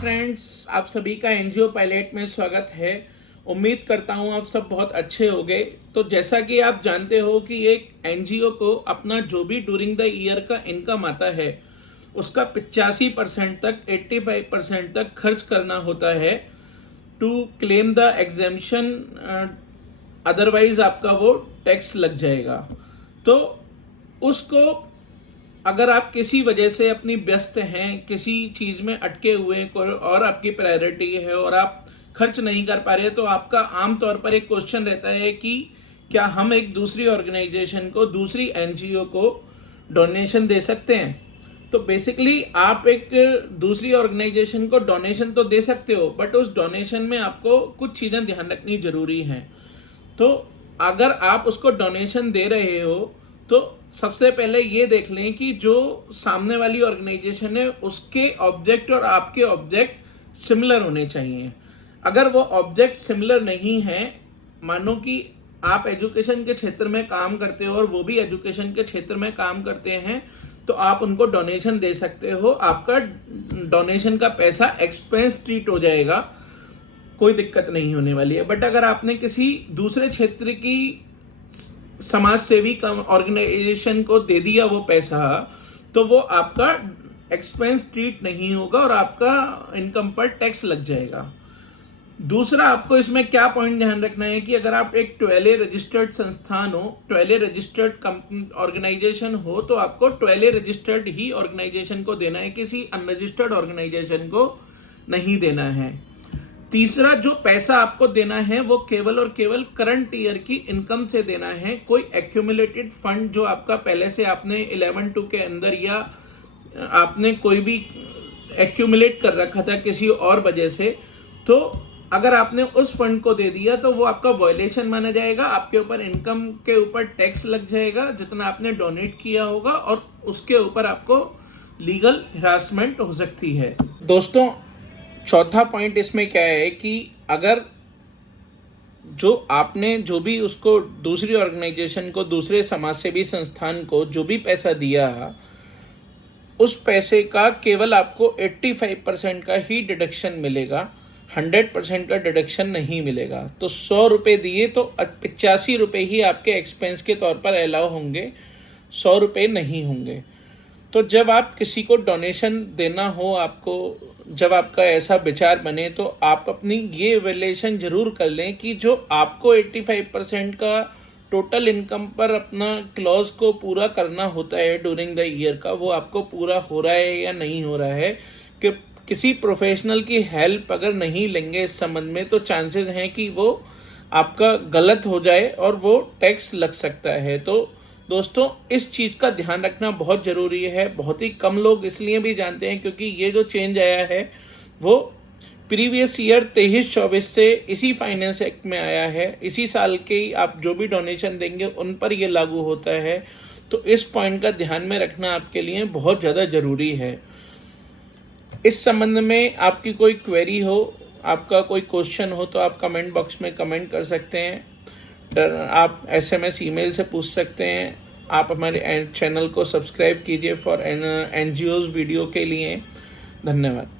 Friends, आप सभी का एनजीओ पायलट में स्वागत है। उम्मीद करता हूं आप सब बहुत अच्छे होंगे। तो जैसा कि आप जानते हो कि एक एनजीओ को अपना जो भी ड्यूरिंग द ईयर का इनकम आता है उसका 85% तक 85% तक खर्च करना होता है to claim the exemption, otherwise आपका वो टैक्स लग जाएगा। तो उसको अगर आप किसी वजह से अपनी व्यस्त हैं, किसी चीज में अटके हुए हैं, कोई और आपकी प्रायोरिटी है और आप खर्च नहीं कर पा रहे, तो आपका आमतौर पर एक क्वेश्चन रहता है कि क्या हम एक दूसरी ऑर्गेनाइजेशन को, दूसरी एनजीओ को डोनेशन दे सकते हैं। तो बेसिकली आप एक दूसरी ऑर्गेनाइजेशन को डोनेशन तो दे सकते हो, बट उस डोनेशन में आपको कुछ चीजें ध्यान रखनी जरूरी हैं। तो अगर आप उसको डोनेशन दे रहे हो तो सबसे पहले ये देख लें कि जो सामने वाली ऑर्गेनाइजेशन है उसके ऑब्जेक्ट और आपके ऑब्जेक्ट सिमिलर होने चाहिए। अगर वो ऑब्जेक्ट सिमिलर नहीं है, मानो कि आप एजुकेशन के क्षेत्र में काम करते हो और वो भी एजुकेशन के क्षेत्र में काम करते हैं, तो आप उनको डोनेशन दे सकते हो। आपका डोनेशन का पैसा एक्सपेंस ट्रीट हो जाएगा, कोई दिक्कत नहीं होने वाली है। बट अगर आपने किसी दूसरे क्षेत्र की समाज सेवी ऑर्गेनाइजेशन को दे दिया वो पैसा, तो वो आपका एक्सपेंस ट्रीट नहीं होगा और आपका इनकम पर टैक्स लग जाएगा। दूसरा, आपको इसमें क्या पॉइंट ध्यान रखना है कि अगर आप एक 12A रजिस्टर्ड संस्थान हो, 12A रजिस्टर्ड कंपनी ऑर्गेनाइजेशन हो, तो आपको 12A रजिस्टर्ड ही ऑर्गेनाइजेशन को देना है, किसी अनरजिस्टर्ड ऑर्गेनाइजेशन को नहीं देना है। तीसरा, जो पैसा आपको देना है वो केवल और केवल करंट ईयर की इनकम से देना है। कोई एक्यूमुलेटेड फंड जो आपका पहले से आपने 11(2) के अंदर या आपने कोई भी एक्यूमुलेट कर रखा था किसी और वजह से, तो अगर आपने उस फंड को दे दिया तो वो आपका वायलेशन माना जाएगा। आपके ऊपर इनकम के ऊपर टैक्स लग जाएगा जितना आपने डोनेट किया होगा, और उसके ऊपर आपको लीगल हिरासमेंट हो सकती है। दोस्तों, चौथा पॉइंट इसमें क्या है कि अगर जो भी उसको दूसरी ऑर्गेनाइजेशन को, दूसरे समाजसेवी संस्थान को जो भी पैसा दिया, उस पैसे का केवल आपको 85% का ही डिडक्शन मिलेगा, 100% का डिडक्शन नहीं मिलेगा। तो 100 रुपए दिए तो 85 रुपए ही आपके एक्सपेंस के तौर पर अलाउ होंगे, 100 रुपए नहीं होंगे। तो जब आप किसी को डोनेशन देना हो, आपको जब आपका ऐसा विचार बने, तो आप अपनी ये इवैल्यूएशन जरूर कर लें कि जो आपको 85% का टोटल इनकम पर अपना क्लॉज को पूरा करना होता है ड्यूरिंग द ईयर का, वो आपको पूरा हो रहा है या नहीं हो रहा है। कि किसी प्रोफेशनल की हेल्प अगर नहीं लेंगे इस संबंध में, तो चांसेस हैं कि वो आपका गलत हो जाए और वो टैक्स लग सकता है। तो दोस्तों, इस चीज का ध्यान रखना बहुत जरूरी है। बहुत ही कम लोग इसलिए भी जानते हैं क्योंकि ये जो चेंज आया है वो प्रीवियस ईयर 23-24 से इसी फाइनेंस एक्ट में आया है। इसी साल के आप जो भी डोनेशन देंगे उन पर ये लागू होता है। तो इस पॉइंट का ध्यान में रखना आपके लिए बहुत ज्यादा जरूरी है। इस संबंध में आपकी कोई क्वेरी हो, आपका कोई क्वेश्चन हो, तो आप कमेंट बॉक्स में कमेंट कर सकते हैं। आप SMS, ईमेल से पूछ सकते हैं। आप हमारे चैनल को सब्सक्राइब कीजिए फॉर एनजीओज वीडियो के लिए। धन्यवाद।